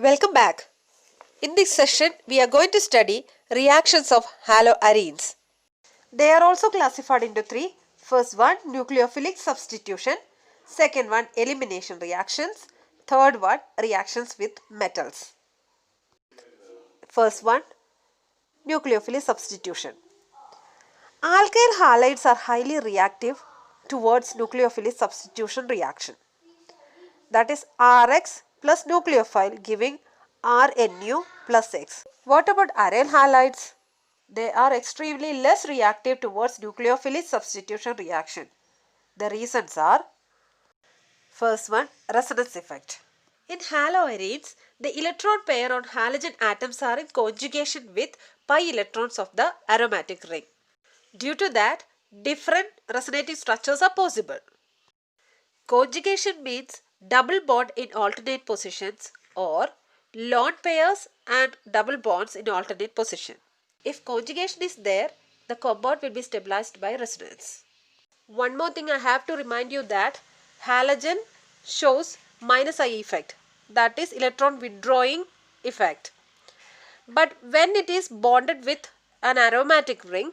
Welcome back. In this session, we are going to study reactions of haloarenes. They are also classified into three. First one, nucleophilic substitution. Second one, elimination reactions. Third one, reactions with metals. First one, nucleophilic substitution. Alkyl halides are highly reactive towards nucleophilic substitution reaction. That is Rx plus nucleophile giving RNU plus X. What about aryl halides? They are extremely less reactive towards nucleophilic substitution reaction. The reasons are: first one, resonance effect. In haloarenes, the electron pair on halogen atoms are in conjugation with pi electrons of the aromatic ring. Due to that, different resonating structures are possible. Conjugation means double bond in alternate positions or lone pairs and double bonds in alternate position. If conjugation is there, the compound will be stabilized by resonance. One more thing I have to remind you that halogen shows minus I effect, that is electron withdrawing effect. But when it is bonded with an aromatic ring,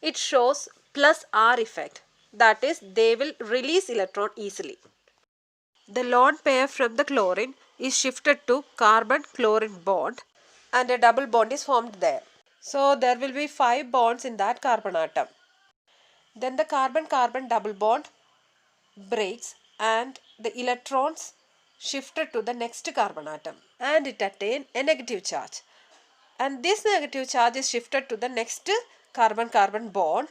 it shows plus R effect, that is they will release electron easily. The lone pair from the chlorine is shifted to carbon-chlorine bond and a double bond is formed there. So there will be 5 bonds in that carbon atom. Then the carbon-carbon double bond breaks and the electrons shifted to the next carbon atom and it attains a negative charge. And this negative charge is shifted to the next carbon-carbon bond.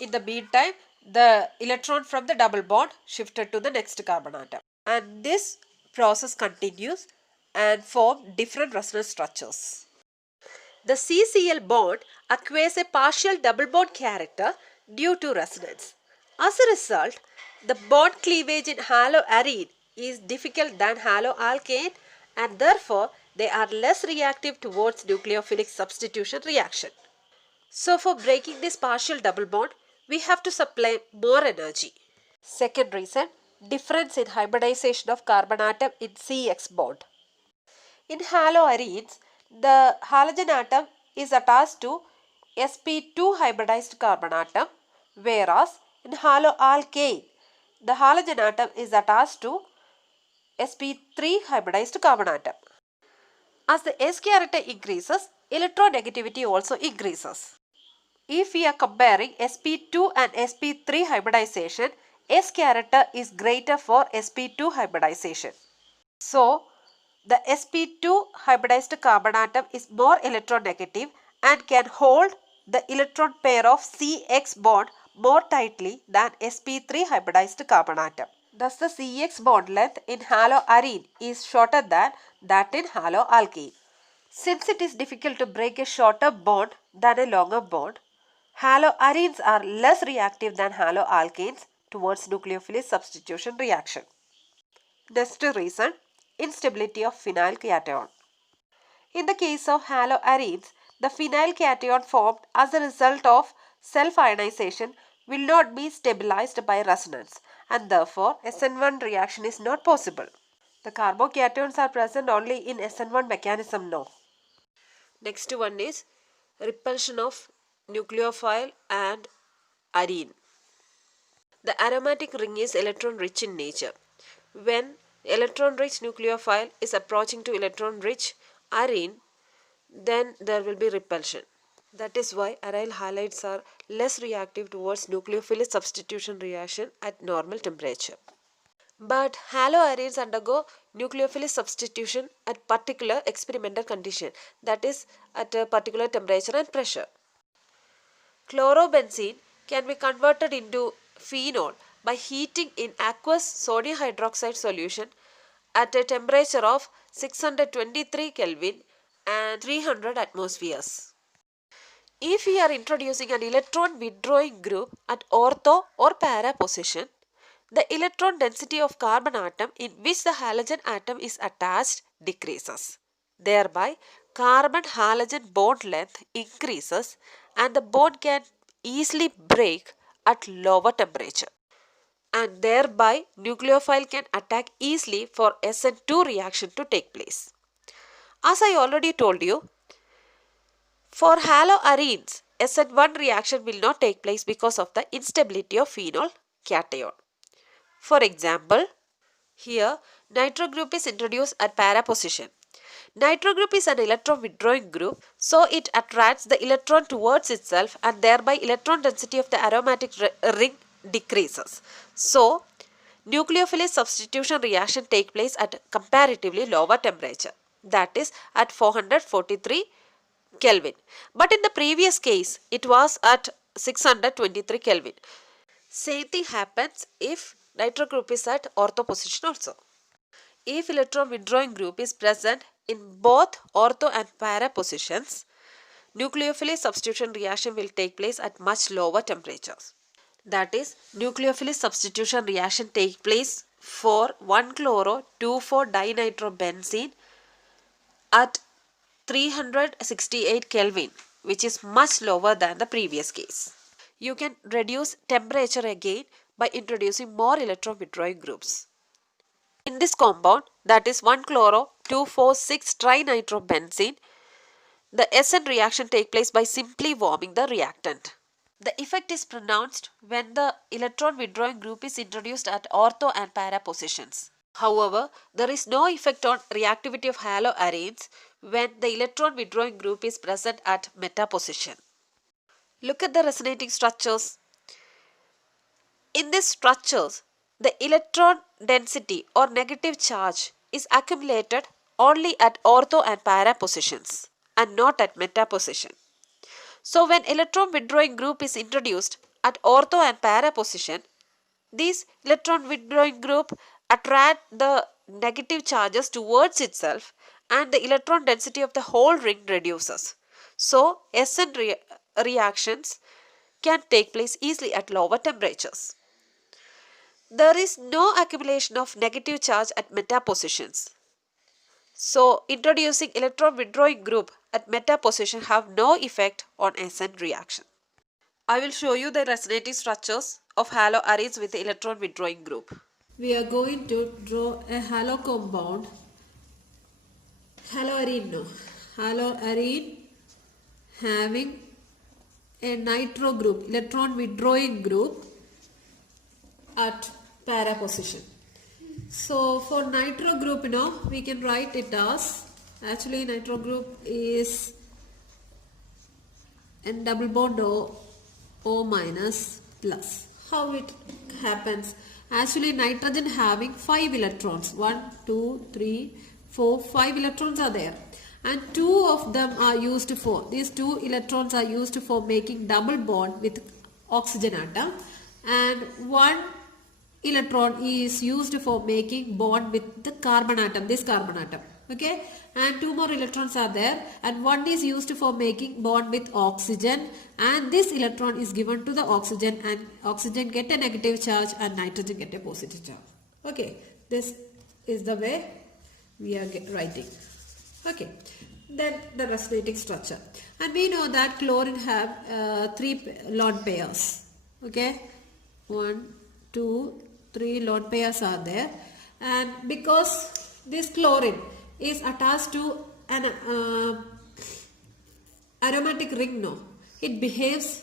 In the meantime, the electron from the double bond shifted to the next carbon atom. And this process continues and form different resonance structures. The CCl bond acquires a partial double bond character due to resonance. As a result, the bond cleavage in haloarene is difficult than haloalkane and therefore they are less reactive towards nucleophilic substitution reaction. So for breaking this partial double bond, we have to supply more energy. Second reason, difference in hybridization of carbon atom in CX bond. In haloarenes, the halogen atom is attached to sp2 hybridized carbon atom, whereas in haloalkane, the halogen atom is attached to sp3 hybridized carbon atom. As the s character increases, electronegativity also increases. If we are comparing sp2 and sp3 hybridization, s character is greater for sp2 hybridization. So, the sp2 hybridized carbon atom is more electronegative and can hold the electron pair of CX bond more tightly than sp3 hybridized carbon atom. Thus, the CX bond length in haloarene is shorter than that in haloalkane. Since it is difficult to break a shorter bond than a longer bond, haloarenes are less reactive than haloalkanes towards nucleophilic substitution reaction. Next reason, instability of phenyl cation. In the case of haloarenes, the phenyl cation formed as a result of self-ionization will not be stabilized by resonance and therefore SN1 reaction is not possible. The carbocations are present only in SN1 mechanism now. Next one is repulsion of nucleophile and arene. The aromatic ring is electron rich in nature. When electron-rich nucleophile is approaching to electron-rich arene, then there will be repulsion. That is why aryl halides are less reactive towards nucleophilic substitution reaction at normal temperature. But haloarenes undergo nucleophilic substitution at particular experimental condition, that is at a particular temperature and pressure. Chlorobenzene can be converted into phenol by heating in aqueous sodium hydroxide solution at a temperature of 623 Kelvin and 300 atmospheres. If we are introducing an electron withdrawing group at ortho or para position, the electron density of carbon atom in which the halogen atom is attached decreases. Thereby, carbon-halogen bond length increases and the bond can easily break at lower temperature. And thereby, nucleophile can attack easily for SN2 reaction to take place. As I already told you, for haloarenes, SN1 reaction will not take place because of the instability of phenol cation. For example, here nitro group is introduced at para position. Nitro group is an electron withdrawing group, so it attracts the electron towards itself and thereby electron density of the aromatic ring decreases. So, nucleophile substitution reaction take place at comparatively lower temperature, that is at 443 Kelvin. But in the previous case, it was at 623 Kelvin. Same thing happens if nitro group is at ortho position also. If electron withdrawing group is present in both ortho and para positions, nucleophile substitution reaction will take place at much lower temperatures. That is, nucleophile substitution reaction take place for 1-chloro-2,4-dinitrobenzene at 368 Kelvin, which is much lower than the previous case. You can reduce temperature again by introducing more electron withdrawing groups. In this compound, that is 1-chloro-2,4,6-trinitrobenzene, the SN reaction takes place by simply warming the reactant. The effect is pronounced when the electron withdrawing group is introduced at ortho and para positions. However, there is no effect on reactivity of haloarenes when the electron withdrawing group is present at meta position. Look at the resonating structures. In these structures, the electron density or negative charge is accumulated only at ortho and para positions and not at meta position. So when electron withdrawing group is introduced at ortho and para position, these electron withdrawing group attract the negative charges towards itself and the electron density of the whole ring reduces. So SN reactions can take place easily at lower temperatures. There is no accumulation of negative charge at meta positions. So introducing electron withdrawing group at meta position have no effect on SN reaction. I will show you the resonating structures of haloarenes with the electron withdrawing group. We are going to draw a halo compound. Haloarene no. Haloarene having a nitro group, electron withdrawing group at para position. So for nitro group, we can write it as, actually nitro group is N double bond O minus plus. How it happens? Actually nitrogen having 5 electrons. 1, 2, 3, 4, 5 electrons are there. And 2 of them are used for, these 2 electrons are used for making double bond with oxygen atom. And 1 electron is used for making bond with the carbon atom, this carbon atom. Okay, and 2 more electrons are there, and 1 is used for making bond with oxygen, and this electron is given to the oxygen, and oxygen get a negative charge and nitrogen get a positive charge. Okay, this is the way we are writing. Okay, then the resonating structure, and we know that chlorine have 3 lone pairs. Okay, 1, 2, 3 lone pairs are there, and because this chlorine is attached to an aromatic ring, it behaves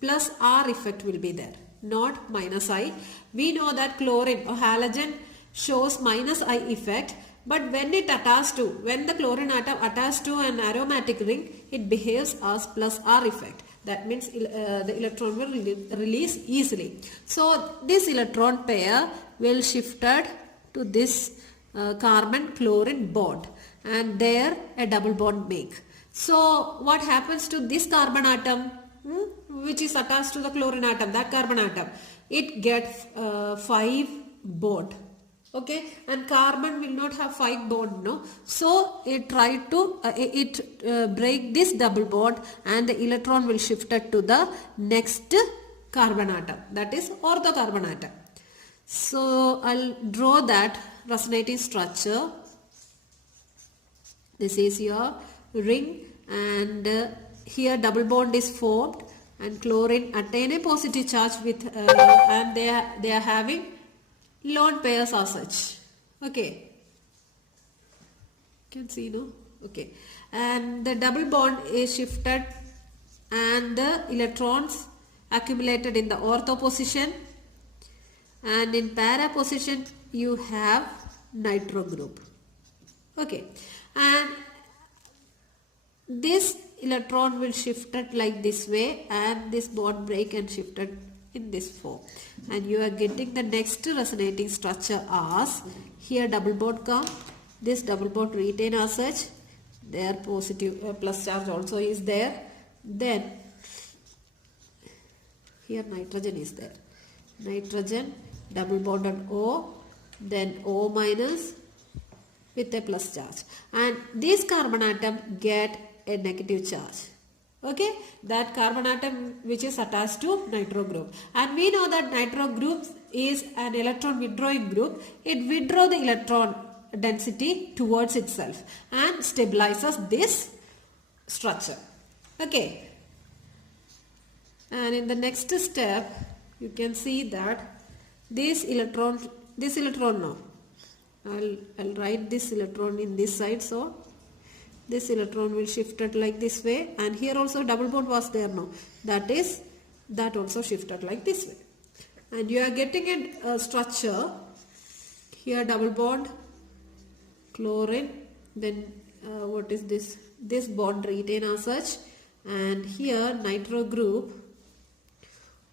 plus R effect will be there, not minus I. We know that chlorine or halogen shows minus I effect, but when it attached to, when the chlorine atom attached to an aromatic ring, it behaves as plus R effect. That means the electron will release easily. So this electron pair will shifted to this carbon chlorine bond, and there a double bond make. So what happens to this carbon atom, which is attached to the chlorine atom, that carbon atom, it gets 5 bond. Okay, and carbon will not have 5 bond, no. So it try to break this double bond, and the electron will shifted to the next carbon atom, that is ortho carbon atom. So I'll draw that resonating structure. This is your ring, and here double bond is formed, and chlorine attain a positive charge with and they are having lone pairs as such. Okay, can see, no? Okay. And the double bond is shifted and the electrons accumulated in the ortho position, and in para position you have nitro group. Okay. And this electron will shifted like this way, and this bond break and shifted in this form, and you are getting the next resonating structure as here double bond come, this double bond retain as such, there positive plus charge also is there, then here nitrogen is there, nitrogen double bonded O, then O minus with a plus charge, and this carbon atom get a negative charge. Okay, that carbon atom which is attached to nitro group, and we know that nitro group is an electron withdrawing group. It withdraws the electron density towards itself and stabilizes this structure. Okay, and in the next step you can see that this electron now, I'll write this electron in this side, so this electron will shifted like this way, and here also double bond was there now, that also shifted like this way, and you are getting a structure here double bond chlorine, then what is this bond retain as such, and here nitro group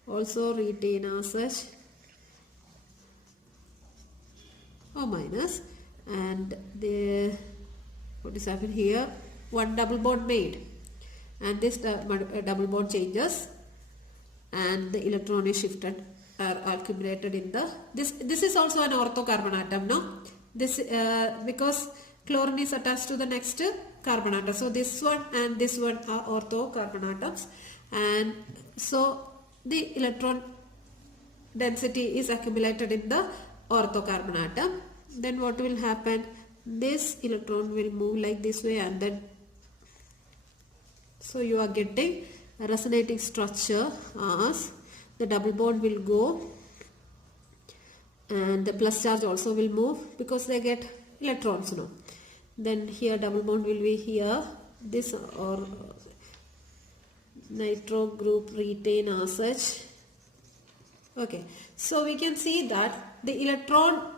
also retain as such O minus, and the what is happening here, one double bond made, and this double bond changes and the electron is shifted or accumulated in the this is also an ortho carbon atom, no, this because chlorine is attached to the next carbon atom, so this one and this one are ortho carbon atoms, and so the electron density is accumulated in the ortho carbon atom. Then what will happen, this electron will move like this way, and then so you are getting a resonating structure as the double bond will go and the plus charge also will move because they get electrons now. Then here double bond will be here, this or nitro group retain as such. Okay, so we can see that the electron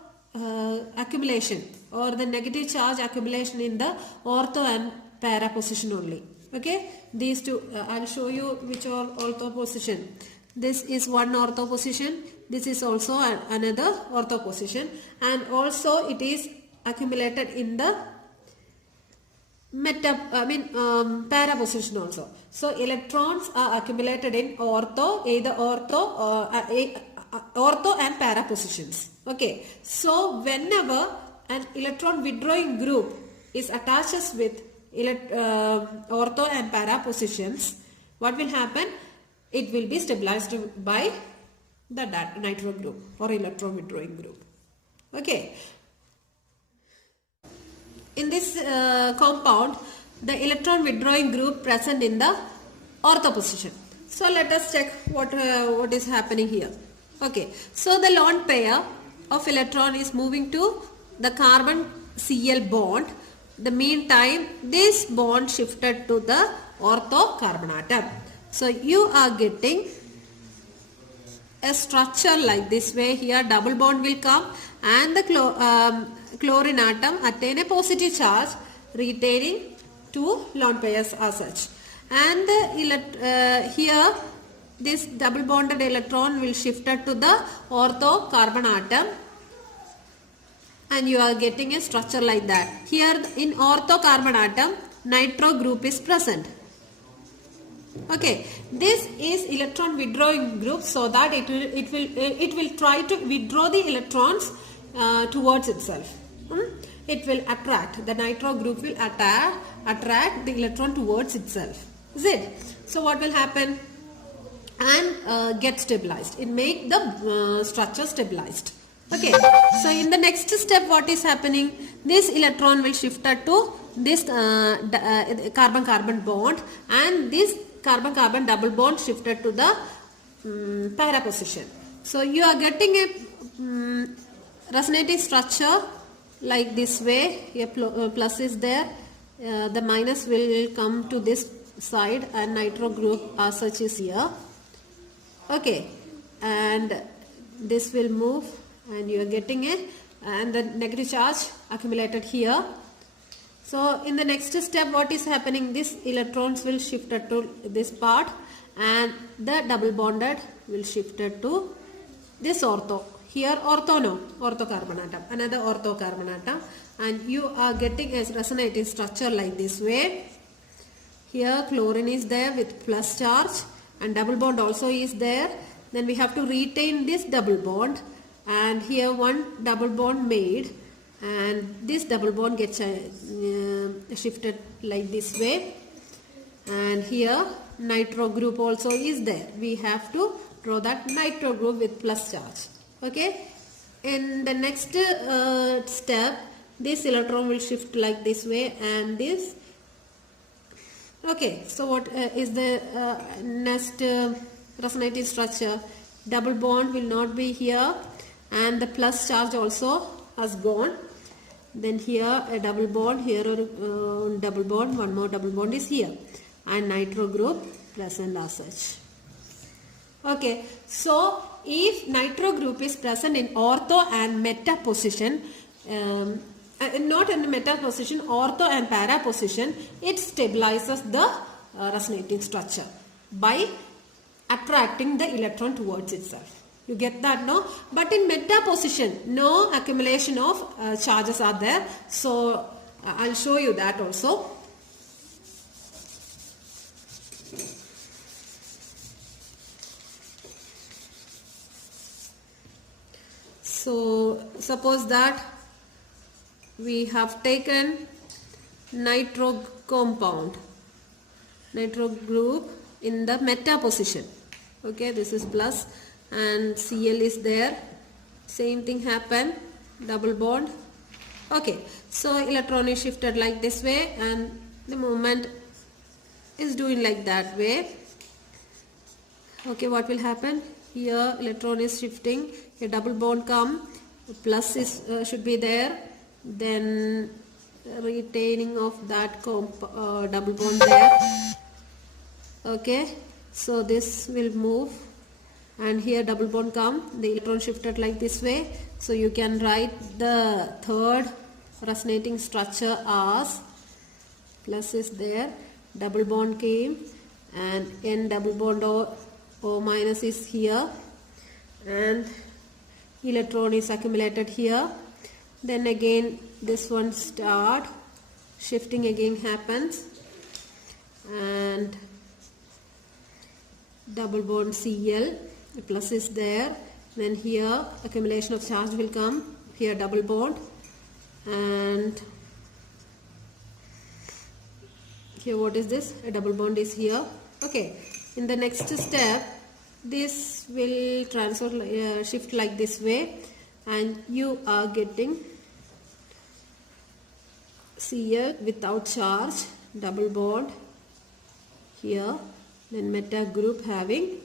accumulation or the negative charge accumulation in the ortho and para position only. Okay, these two I'll show you which are ortho position. This is one ortho position, this is also another ortho position, and also it is accumulated in the para position also. So electrons are accumulated in ortho, either ortho and para positions. Okay, so whenever an electron withdrawing group is attached with ortho and para positions, what will happen? It will be stabilized by the nitro group or electron withdrawing group. Okay, in this compound, the electron withdrawing group present in the ortho position. So let us check what is happening here. Okay, so the lone pair of electron is moving to the carbon Cl bond. The meantime, this bond shifted to the ortho carbon atom. So you are getting a structure like this way. Here double bond will come and the chlorine atom attain a positive charge, retaining two lone pairs as such. And here this double bonded electron will shifted to the ortho carbon atom, and you are getting a structure like that. Here in ortho carbon atom, nitro group is present. Okay, this is electron withdrawing group, so that it will try to withdraw the electrons towards itself. It will attract, the nitro group will attract the electron towards itself. Is it? So what will happen? And get stabilized. It make the structure stabilized. Okay, so in the next step what is happening? This electron will shifted to this carbon-carbon bond, and this carbon-carbon double bond shifted to the para position. So you are getting a resonating structure like this way. A plus is there, the minus will come to this side, and nitro group as such is here. Okay, and this will move, and you are getting it, and the negative charge accumulated here. So in the next step, what is happening? These electrons will shift to this part, and the double bonded will shift to this ortho. Here ortho, no, ortho carbon atom, another ortho carbon atom, and you are getting a resonating structure like this way. Here chlorine is there with plus charge, and double bond also is there. Then we have to retain this double bond, and here one double bond made, and this double bond gets shifted like this way, and here nitro group also is there. We have to draw that nitro group with plus charge. Okay, in the next step, this electron will shift like this way, and this. Okay, so what is the next resonating structure? Double bond will not be here, and the plus charge also has gone. Then here a double bond, here a double bond, one more double bond is here, and nitro group present as such. Okay, so if nitro group is present in ortho and meta position, not in the meta position, ortho and para position, it stabilizes the resonating structure by attracting the electron towards itself. You get that, no? But in meta position, no accumulation of charges are there. So I'll show you that also. So suppose that we have taken nitro compound, nitro group in the meta position. Okay, this is plus, and Cl is there. Same thing happen, double bond. Okay, so electron is shifted like this way, and the movement is doing like that way. Okay, what will happen? Here electron is shifting, a double bond come, plus is should be there, then retaining of that double bond there. Okay, so this will move, and here double bond come, the electron shifted like this way. So you can write the third resonating structure as plus is there, double bond came, and N double bond O minus is here, and electron is accumulated here. Then again this one start shifting, again happens, and double bond Cl, plus is there. Then here accumulation of charge will come, here double bond, and here what is this? A double bond is here. Okay, in the next step, this will transfer shift like this way, and you are getting Cl without charge, double bond here, then meta group having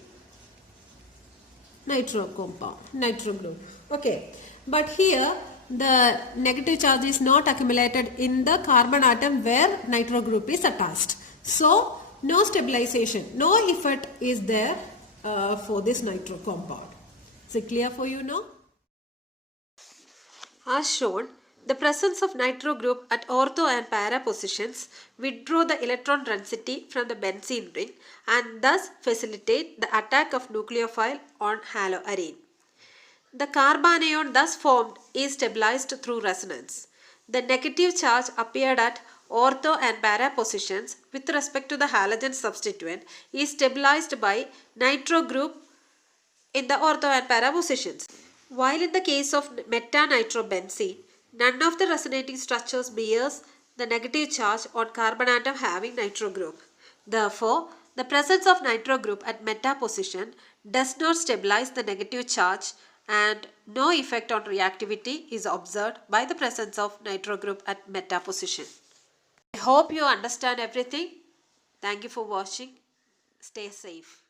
nitro compound, nitro group. Okay, but here the negative charge is not accumulated in the carbon atom where nitro group is attached. So no stabilization, no effect is there for this nitro compound. Is it clear for you now? As shown, the presence of nitro group at ortho and para positions withdraw the electron density from the benzene ring and thus facilitate the attack of nucleophile on haloarene. The carbanion thus formed is stabilized through resonance. The negative charge appeared at ortho and para positions with respect to the halogen substituent is stabilized by nitro group in the ortho and para positions. While in the case of meta-nitrobenzene, none of the resonating structures bears the negative charge on carbon atom having nitro group. Therefore, the presence of nitro group at meta position does not stabilize the negative charge, and no effect on reactivity is observed by the presence of nitro group at meta position. I hope you understand everything. Thank you for watching. Stay safe.